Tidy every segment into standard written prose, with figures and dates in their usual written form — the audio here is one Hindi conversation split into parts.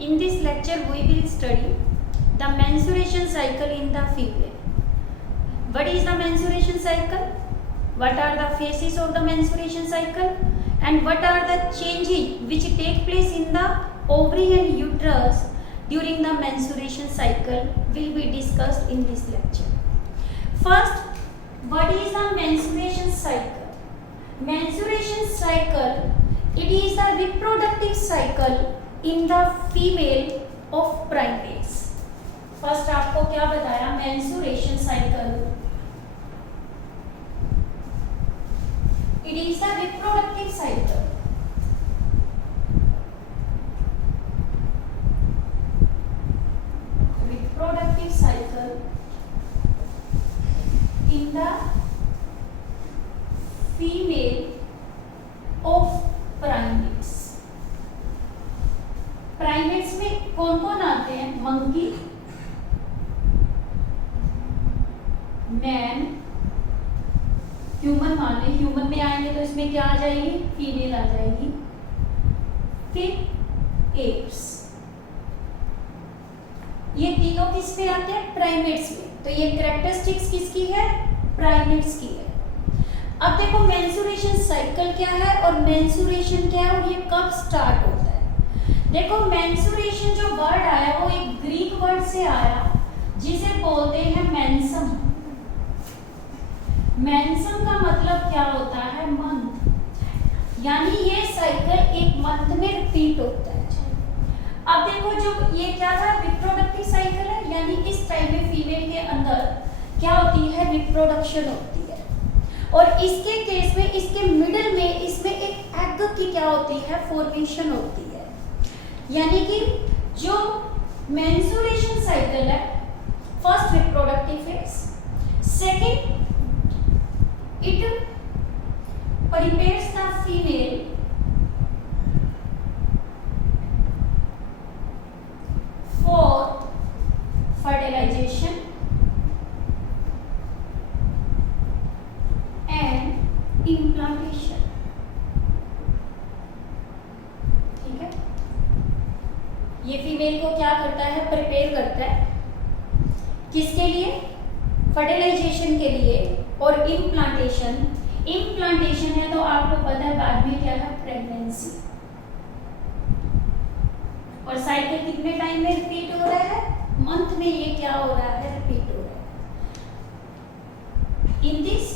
In this lecture, we will study the menstruation cycle in the female. What is the menstruation cycle? What are the phases of the menstruation cycle? And what are the changes which take place in the ovary and uterus during the menstruation cycle will be discussed in this lecture. First, what is the menstruation cycle? Menstruation cycle, it is the reproductive cycle in the female of primates. First आपको क्या बताया? menstruation cycle, it is the reproductive cycle in the female of primates. Primates में कौन कौन आते हैं? मंकी, मैन, ह्यूमन मान लें, ह्यूमन में आएंगे तो इसमें क्या आ जाएगी? फीमेल आ जाएगी। फिर एप्स, ये तीनों किस पे आते हैं? प्राइमेट्स में। तो ये कैरेक्टरिस्टिक्स किसकी है? प्राइमेट्स की है। अब देखो मेंस्ट्रुएशन साइकिल क्या है और मेंस्ट्रुएशन क्या है और ये कब स्टार्ट होता है। देखो मेंस्ट्रुएशन जो वर्ड आया वो एक ग्रीक वर्ड से आया जिसे बोलते हैं मेंसम। मेंसम का मतलब क्या होता है? मंथ, यानी ये साइकिल एक मंथ में रिपीट होता है। अब देखो जो ये क्या था? रिप्रोडक्टिव साइकिल है, यानी इस टाइम में फीमेल के अंदर क्या होती है? रिप्रोडक्शन होती है। और इसके केस में इसके मिडिल में इसमें एक एग की क्या होती है? फॉर्मेशन होती है। यानी कि जो मेंस्ट्रुएशन साइकिल है, first reproductive phase, second it prepares the female for fertilisation and implantation. ठीक है, ये फीमेल को क्या करता है? प्रिपेयर करता है किसके लिए? फर्टिलाइजेशन के लिए। और इम्प्लांटेशन, इम्प्लांटेशन है तो आपको पता है बाद में क्या है? प्रेगनेंसी। और साइकिल कितने टाइम में रिपीट हो रहा है? मंथ में ये क्या हो रहा है? रिपीट हो रहा है। In this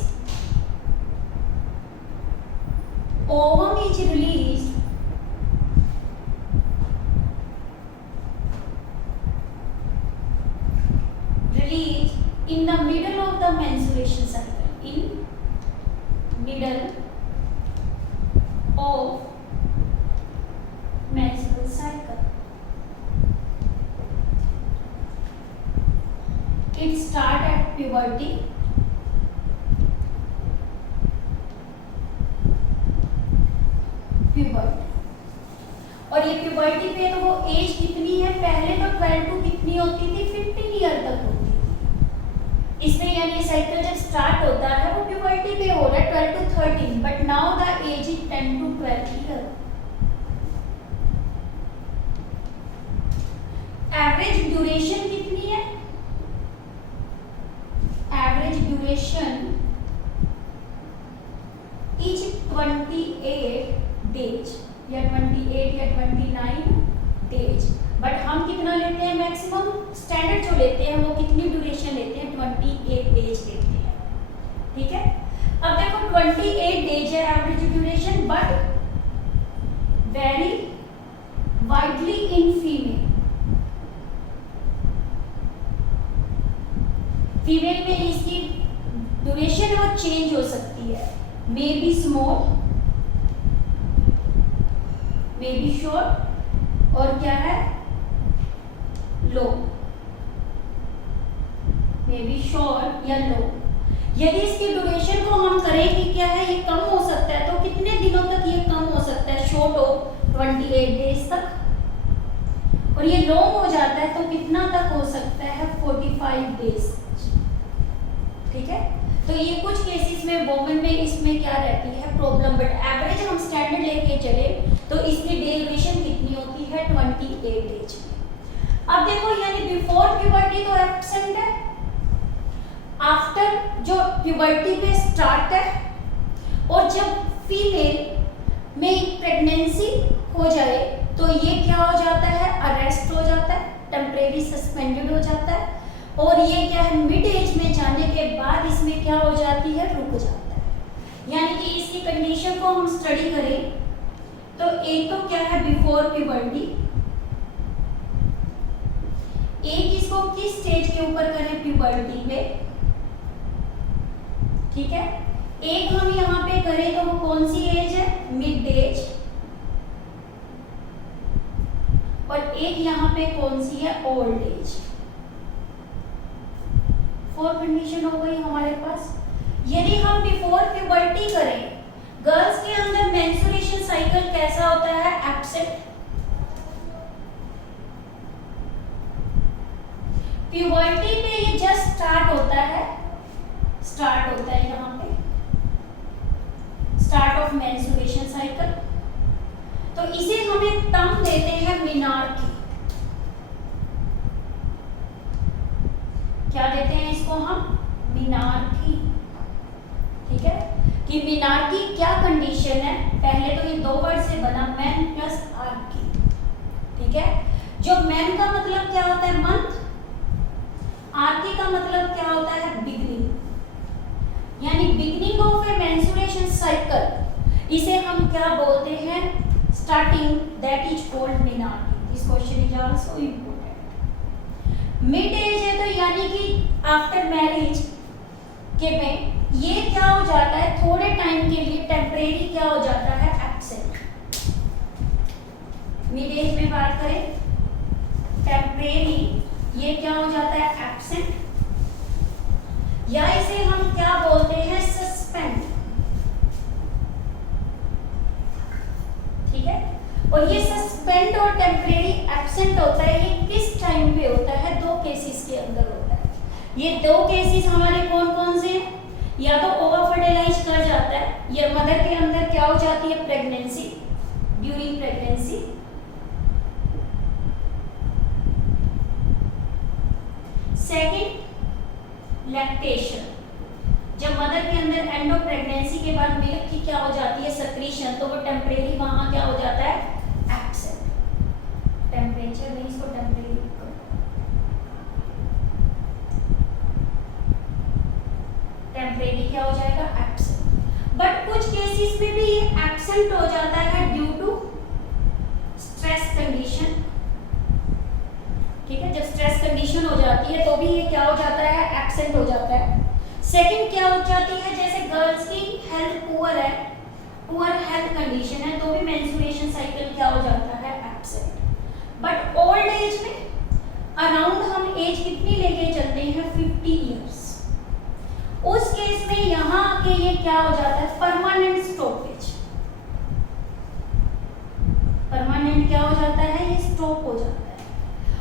ovum is released in the middle of the menstruation cycle. In middle of menstrual cycle, it start at puberty. और ये प्यूबर्टी पे तो वो एज कितनी है? पहले तो 12 टू कितनी होती थी? 15 ईयर तक होती थी। इसमें यानी साइकिल जब स्टार्ट होता है वो प्यूबर्टी पे हो रहा है 12 to 13, but now the age is 10 to 12 year. Average duration कितनी है? एवरेज ड्यूरेशन इज 28 डेज या 28 या 29 डेज। बट हम कितना लेते हैं? मैक्सिमम स्टैंडर्ड जो लेते हैं वो कितनी ड्यूरेशन लेते हैं? 28 डेज लेते हैं। ठीक है, अब देखो 28 डेज है average duration, but very widely in female. Female में इसकी ड्यूरेशन वो चेंज हो सकती है, may be small, may be short, और क्या है? लो, मे बी शॉर्ट या लो। यदि इसकी ड्यूरेशन को हम करें कि क्या है? ये कम हो सकता है, तो कितने दिनों तक ये कम हो सकता है? शॉर्ट हो 28 डेज तक, और ये लॉन्ग हो जाता है तो कितना तक हो सकता है? 45 डेज। ठीक है, तो ये कुछ केसेस में वोमेन में इसमें क्या रहती है? प्रॉब्लम। बट एवरेज हम स्टैंडर्ड लेके चले तो इसकी ड्यूरेशन कितनी होती है? 28 डेज। अब देखो यानी बिफोर प्यूबर्टी तो एब्सेंट है, आफ्टर जो प्यूबर्टी पे स्टार्ट है, और जब फीमेल में प्रेगनेंसी हो जाए तो ये क्या हो जाता है, अरेस्ट हो जाता है, टेम्परेरी सस्पेंडेड हो जाता है, और ये क्या है मिड एज में जाने के बाद इसमें क्या हो जाती है, रुक जाता है। यानी कि इसकी कंडीशन को हम स्टडी करें तो एक तो क्या है बिफोर प्यूबर्टी, एक इसको किस स्टेज के ऊपर करें, प्यूबर्टी पे, ठीक है। एक हम यहाँ पे करें तो वो कौन सी एज है, मिड एज, और एक यहाँ पे कौन सी है, ओल्ड एज। 4 कंडीशन हो गई हमारे पास। यदि हम बिफोर प्यूबर्टी करें, गर्ल्स के अंदर मेंस्ट्रुएशन साइकिल कैसा होता है, एब्सेंट। प्यूबर्टी पे ये जस्ट स्टार्ट होता है यहाँ पे स्टार्ट ऑफ मेंस्ट्रुएशन साइकिल, तो इसे हम एक टर्म देते हैं मिनार्की। क्या देते हैं इसको हम, मिनार्की, ठीक है। कि मिनार्की क्या कंडीशन है, पहले तो ये 2 वर्ड से बना, मैन प्लस आर्की, ठीक है। जो मैन का मतलब क्या होता है, मंथ, आर्की का मतलब क्या होता है, बिगनिंग, यानी beginning of A menstruation cycle, इसे हम क्या बोलते हैं, starting, that is called menarche. This question is also important. Mid age है तो यानी कि आफ्टर मैरिज के में ये क्या हो जाता है, थोड़े टाइम के लिए टेम्परेरी क्या हो जाता है, एब्सेंट। मिड एज में बात करें, टेम्परेरी ये क्या हो जाता है, एब्सेंट, या इसे हम क्या बोलते हैं, सस्पेंड, ठीक है। और ये सस्पेंड और टेम्परेरी एब्सेंट होता है, ये किस टाइम पे होता है, 2 केसेस के अंदर होता है। ये 2 केसेस हमारे कौन कौन से हैं, या तो ओवर फर्टिलाइज कर जाता है, या मदर के अंदर क्या हो जाती है, pregnancy, during pregnancy, second lactation, जब मदर के अंदर एंड ऑफ प्रेगनेंसी के बाद मिल्क की क्या हो जाती है, सक्रीशन, तो वो टेम्परेरी वहां क्या हो जाता है, एब्सेंट। टेम्परेचर नहीं, इसको टेम्परेरी, टेम्परेरी क्या हो जाएगा, एब्सेंट। बट कुछ केसेस में भी ये एब्सेंट हो जाता है ड्यू टू स्ट्रेस कंडीशन, ठीक है। जब स्ट्रेस कंडीशन हो जाती है तो भी ये क्या हो जाता है, एब्सेंट हो जाता है। सेकंड क्या हो जाती है, जैसे गर्ल्स की हेल्थ पुअर है, पुअर हेल्थ कंडीशन है, तो भी मेंस्ट्रुएशन साइकिल क्या हो जाता है, एब्सेंट। बट ओल्ड एज में अराउंड हम एज कितनी लेके चलते हैं, 50 इयर्स, उस केस में यहाँ आके ये क्या हो जाता है, परमानेंट स्टॉपेज, परमानेंट क्या हो जाता है, ये स्टॉप हो जाता है।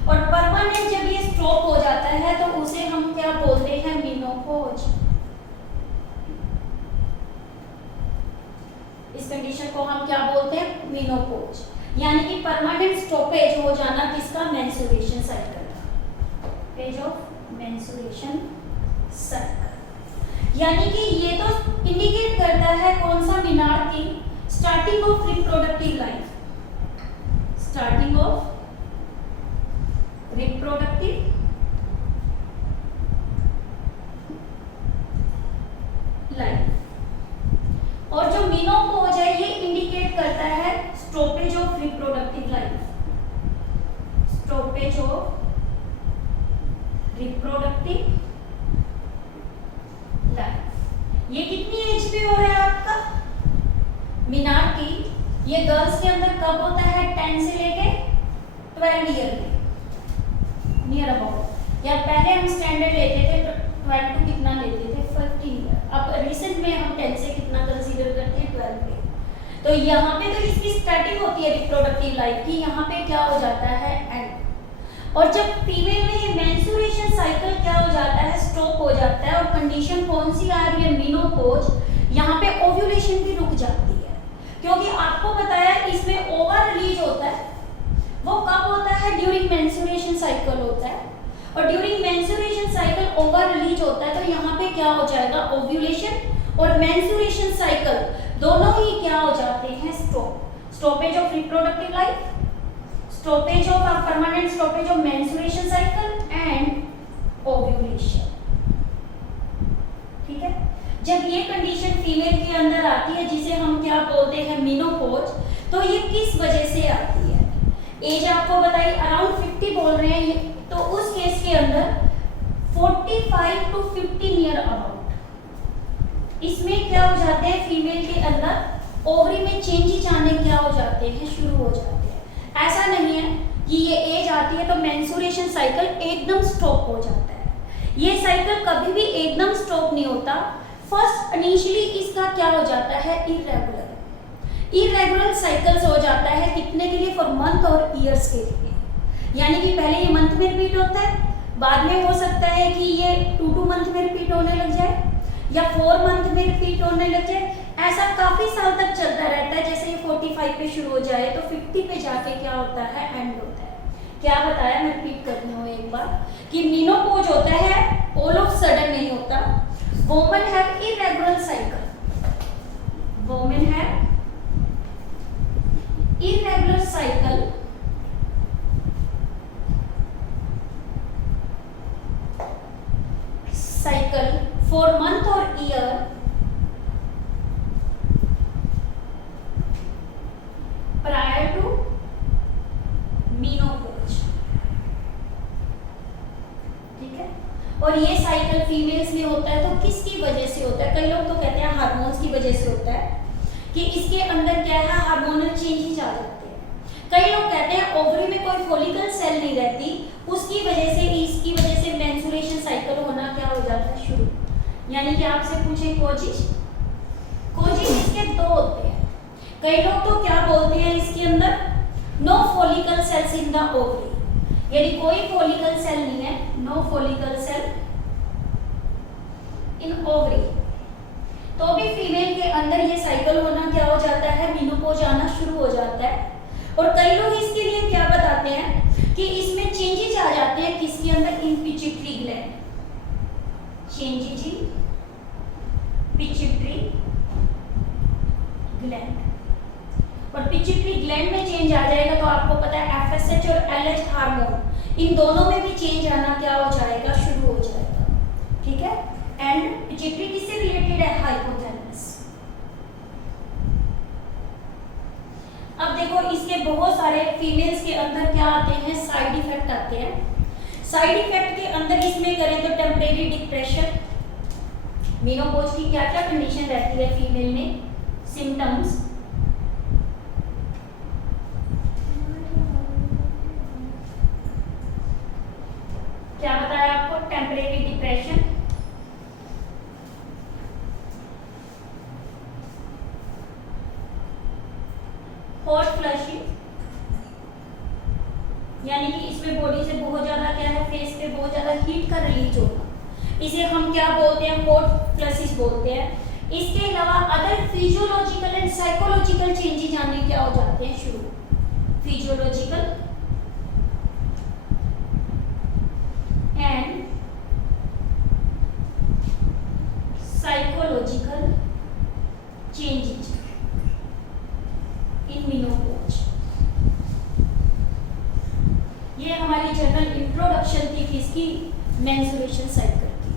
और परमानेंट जब ये स्टॉप हो जाता है तो उसे हम क्या बोलते हैं, मेनोपॉज। इस कंडीशन को हम क्या बोलते हैं, मेनोपॉज, यानी कि परमानेंट स्टॉपेज हो जाना किसका, मेंस्ट्रुएशन साइकिल का, पेज ऑफ मेंस्ट्रुएशन साइकिल। यानी कि ये तो इंडिकेट करता है कौन सा, menarche, starting of reproductive life, starting of reproductive life. और जो मेनोपॉज है ये इंडिकेट करता है stoppage of reproductive life, stoppage of reproductive life. ये कितनी एज पे हो रहा है आपका, मिनार्की, ये गर्ल्स के अंदर कब होता है, 10 से लेके 12 ईयर में, नियर अबाउट, या पहले हम स्टैंडर्ड लेते थे 12 टू कितना लेते थे, 15। अब रिसेंट में हम 10 से कितना कंसीडर करते हैं, 12 पे। तो यहाँ पे तो इसकी स्टार्टिंग होती है रिप्रोडक्टिव लाइफ की, यहाँ पे क्या हो जाता है, एंड। और जब फीमेल में ये मेंस्ट्रुएशन साइकिल क्या हो जाता है, स्टॉप हो जाता है, और कंडीशन कौन सी आ रही है, मेनोपॉज, यहाँ पे ओव्यूलेशन भी रुक जाती है, क्योंकि आपको बताया इसमें ओवर रिलीज होता है, वो कब होता है, ड्यूरिंग मेंस्ट्रुएशन साइकिल और during menstruation cycle over release होता है, तो यहाँ पे क्या हो जाएगा, ओव्यूलेशन और मेंस्ट्रुएशन साइकिल दोनों ही क्या हो जाते हैं, stoppage of reproductive life, stoppage of permanent stoppage of menstruation cycle and ovulation. ठीक है, जब ये कंडीशन फीमेल के अंदर आती है जिसे हम क्या बोलते हैं, मेनोपॉज, तो ये किस वजह से आती है, एज आपको बताइए अराउंड 50 बोल रहे हैं, तो उस केस के अंदर 45 to 50 नियर अबाउट इसमें क्या हो जाते हैं, फीमेल के अंदर ओवरी में चेंजेस आने क्या हो जाते हैं, शुरू हो जाते हैं। ऐसा नहीं है कि ये एज आती है तो मेंस्ट्रुएशन साइकिल एकदम स्टॉप हो जाता है, ये साइकिल कभी भी एकदम स्टॉप नहीं होता। फर्स्ट इनिशियली इसका क्या हो जाता है, इरेगुलर साइकिल्स हो जाता है, कितने के लिए, फॉर मंथ और ईयर्स के लिए, यानी कि पहले ये मंथ में रिपीट होता है, बाद में हो सकता है कि ये 2 मंथ में रिपीट होने लग जाए या 4 मंथ में रिपीट होने लग जाए, ऐसा काफी साल तक चलता रहता है। जैसे ये 45 पे शुरू हो जाए तो 50 पे जाके क्या होता है, एंड होता है। क्या बताया, मैं रिपीट करती हूँ एक बार कि मेनोपॉज होता है ऑल ऑफ सडन नहीं होता, women have irregular cycle, women have irregular cycle for month or year prior to menopause। ठीक है, और ये साइकिल फीमेल्स में होता है तो किसकी वजह से होता है, कई लोग तो कहते हैं हार्मोन्स की वजह से होता है कि इसके अंदर क्या है, हार्मोनल चेंजेस आ जाते हैं। कई लोग कहते हैं ओवरी में कोई फॉलिकल सेल नहीं रहती, उसकी वजह से, इसकी वजह से मेंस्ट्रुएशन साइकिल होना क्या हो जाता है, शुरू। यानी कि आपसे पूछे कोजिश इसके 2 होते हैं। कई लोग तो क्या बोलते हैं इसके अंदर, no follicle cells in the ovary, यानी कोई फॉलिकल सेल नहीं है, no follicle cell in ovary, तो भी फीमेल के अंदर ये साइकिल होना क्या हो जाता है, मेनोपॉज आना शुरू हो जाता है। और कई लोग इसके लिए क्या बताते हैं कि इसमें चेंजेस आ जाते हैं किसके अंदर, in pituitary gland, changes in pituitary gland, और पिट्यूटरी ग्लैंड में चेंज आ जाएगा तो आपको पता है एफएसएच और एलएच हार्मोन, इन दोनों में भी चेंज आना क्या हो जाएगा, शुरू हो जाएगा। ठीक है, एंड पिट्यूटरी किससे रिलेटेड है, हाइपोथैलेमस। अब देखो इसके बहुत सारे फीमेल्स के अंदर क्या आते हैं, साइड इफेक्ट आते हैं। साइड इफेक्ट के अंदर इसमें करें तो टेम्परेरी डिप्रेशन, मेनोपॉज की क्या क्या कंडीशन रहती है फीमेल में, सिम्टम्स, क्या बताया आपको, टेम्परेरी डिप्रेशन, हॉट फ्लशिंग, यानी कि इसमें बॉडी से बहुत ज्यादा क्या है, फेस पे बहुत ज्यादा हीट का रिलीज होगा, इसे हम क्या बोलते हैं, हॉट फ्लशिंग बोलते हैं। इसके अलावा other physiological and psychological changes आने क्या हो जाते हैं, शुरू, physiological and psychological changes in menopause. ये हमारी जनरल इंट्रोडक्शन थी किसकी, मेंस्ट्रुएशन साइकिल की।